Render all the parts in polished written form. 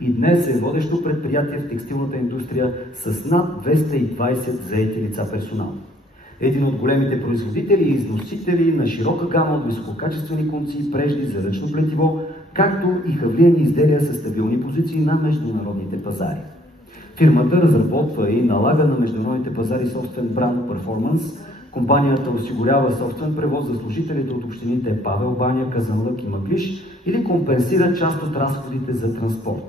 и днес е водещо предприятие в текстилната индустрия с над 220 заети лица персонал. Един от големите производители и износители на широка гама от висококачествени конци, прежди за ръчно плетиво, както и хавлияни изделия с стабилни позиции на международните пазари. Фирмата разработва и налага на международните пазари собствен бранд Performance. Компанията осигурява собствен превоз за служителите от общините Павел баня, Казанлък и Мъглиж или компенсира част от разходите за транспорт.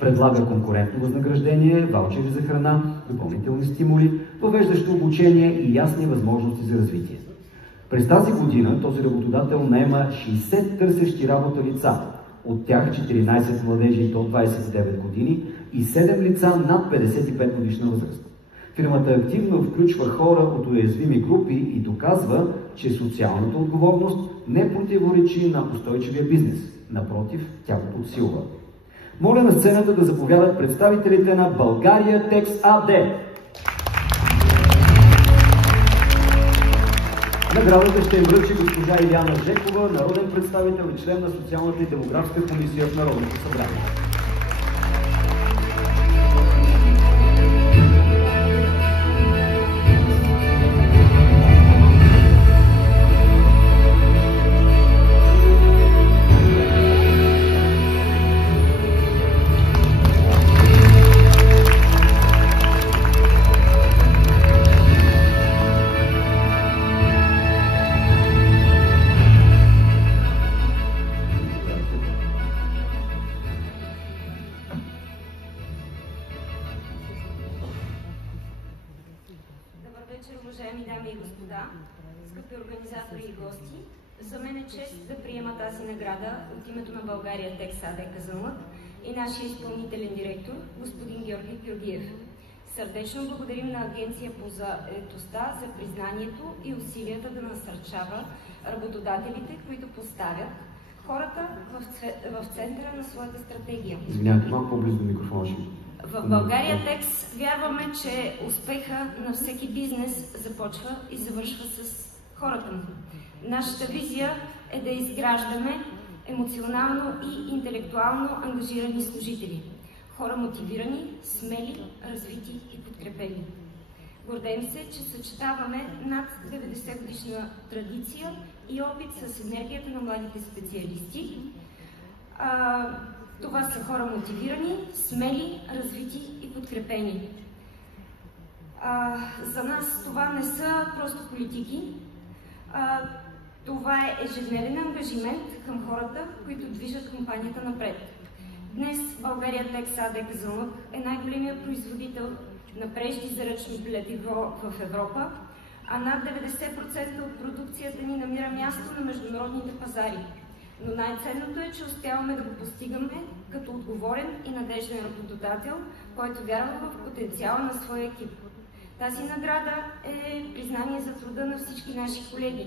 Предлага конкурентно възнаграждение, ваучери за храна, допълнителни стимули, въвеждащо обучение и ясни възможности за развитие. През тази година този работодател наема 60 търсещи работа лица, от тях 14 младежи до 29 години и 7 лица над 55 годишна възраст. Фирмата активно включва хора от уязвими групи и доказва, че социалната отговорност не противоречи на устойчивия бизнес. Напротив, тя го подсилва. Моля на сцената да заповядат представителите на България Текс АД. Наградата ще им връчи госпожа Иляна Жекова, народен представител и член на Социалната и демографска комисия в Народното събрание. Уважаеми дами и господа, скъпи организатори и гости, за мен е чест да приема тази награда от името на България Текс АД Казанлък и нашия изпълнителен директор, господин Георги Георгиев. Сърдечно благодарим на Агенция по заетостта за признанието и усилията да насърчава работодателите, които поставят хората в центъра на своята стратегия. Извинявайте, малко по-близо до микрофона. В България Текс вярваме, че успеха на всеки бизнес започва и завършва с хората му. Нашата визия е да изграждаме емоционално и интелектуално ангажирани служители. Хора мотивирани, смели, развити и подкрепени. Гордеем се, че съчетаваме над 90 годишна традиция и опит с енергията на младите специалисти. Това са хора мотивирани, смели, развити и подкрепени. За нас това не са просто политики. Това е ежедневен ангажимент към хората, които движат компанията напред. Днес България Текс АД Казанлък е най-големият производител на прежди за ръчно плетиво в Европа, а над 90% от продукцията ни намира място на международните пазари. Но най-ценното е, че успяваме да го постигаме като отговорен и надежден работодател, който вярва в потенциала на своя екип. Тази награда е признание за труда на всички наши колеги.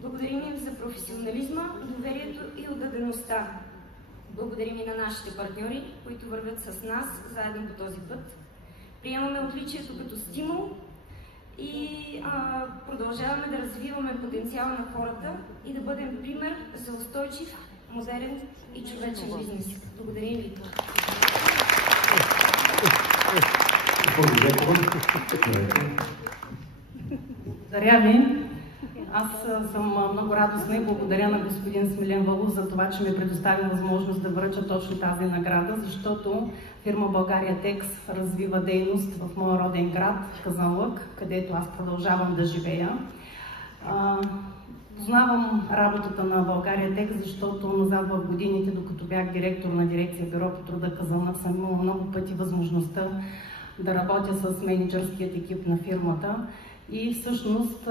Благодарим им за професионализма, доверието и отдадеността. Благодарим и на нашите партньори, които вървят с нас заедно по този път. Приемаме отличието като стимул и продължаваме да развиваме потенциала на хората и да бъдем пример за устойчив, модерен и човечен бизнес. Благодаря ви. Благодаря ви. Аз съм много радостна и благодаря на господин Смилен Валов за това, че ми предостави възможност да връча точно тази награда, защото фирма България Текс развива дейност в моя роден град, Казанлък, където аз продължавам да живея. Познавам работата на България Текс, защото назад в годините, докато бях директор на дирекция Бюро по труда Казанлък, съм имала много пъти възможността да работя с мениджърският екип на фирмата. И всъщност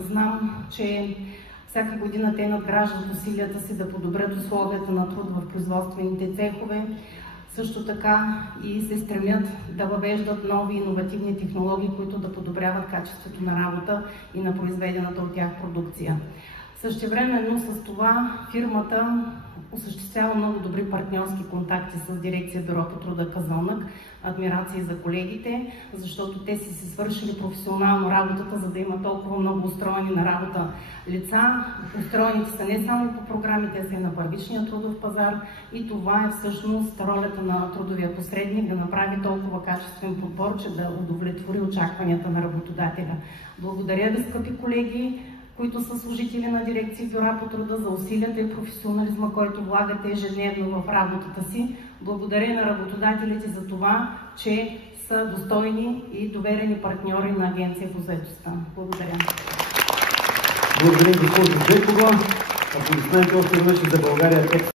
знам, че всяка година те надграждат усилията си да подобрят условията на труд в производствените цехове. Също така и се стремят да въвеждат нови иновативни технологии, които да подобряват качеството на работа и на произведената от тях продукция. Същевременно с това фирмата осъществява много добри партньорски контакти с дирекция Бюро по труда Казанлък. Адмирации за колегите, защото те си свършили професионално работата, за да има толкова много устроени на работа лица. Устроените са не само по програмите, а са и на първичния трудов пазар, и това е всъщност ролята на трудовия посредник, да направи толкова качествен подбор, че да удовлетвори очакванията на работодателя. Благодаря ви, скъпи колеги, които са служители на дирекция Бюро по труда, за усилията и професионализма, който влагате ежедневно в работата си. Благодаря на работодателите за това, че са достойни и доверени партньори на Агенция по заетостта. Благодаря. Благодаря, госпожо Жекова. Ако не знаете още веднъж за България Текс